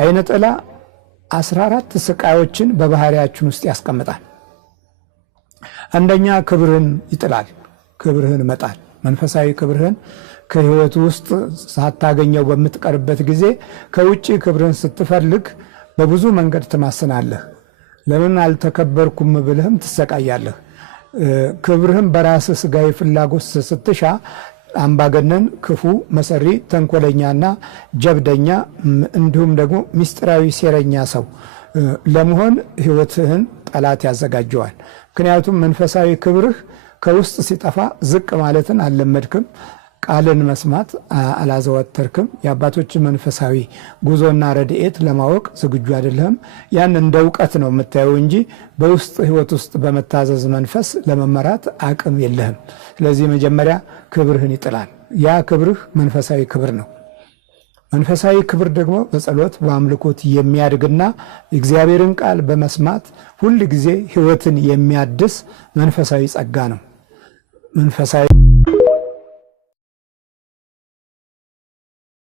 አይነ ጥላ 14 ስቃዮችን በባህሪያችን ውስጥ ያስቀምጣል። አንደኛ ክብርህን ይጥላል፣ ክብርህን መጣል። መንፈሳዊ ክብርህን ከህይወት ውስጥ ሳታገኘው በምትቀርበት ጊዜ ከውጪ ክብርህን ስትፈልግ በብዙ መንገድ ትማስናለህ። ለምን አልተከበርኩም ብለህም ትሰቃያለህ። ክብርህን በራስህ ስጋዊ ፍላጎት ስትሻ አምባገነን፣ ክፉ፣ መሰሪ፣ ተንኮለኛና ጀብደኛ እንዲሁም ደግሞ ሚስጥራዊ ሴረኛ ሰው ለመሆን ህይወትህን ጠላት ያዘጋጀዋል። ምክንያቱም መንፈሳዊ ክብርህ ከውስጥ ሲጠፋ ዝቅ ማለትን አልለመድክም፣ ቃልን መስማት አላዘወተርክም፣ የአባቶች መንፈሳዊ ጉዞና ረድኤት ለማወቅ ዝግጁ አይደለህም። ያን እንደ እውቀት ነው የምታየው እንጂ በውስጥ ህይወት ውስጥ በመታዘዝ መንፈስ ለመመራት አቅም የለህም። ስለዚህ መጀመሪያ ክብርህን ይጥላል። ያ ክብርህ መንፈሳዊ ክብር ነው። መንፈሳዊ ክብር ደግሞ በጸሎት በአምልኮት የሚያድግና እግዚአብሔርን ቃል በመስማት ሁል ጊዜ ህይወትን የሚያድስ መንፈሳዊ ጸጋ ነው። መንፈሳዊ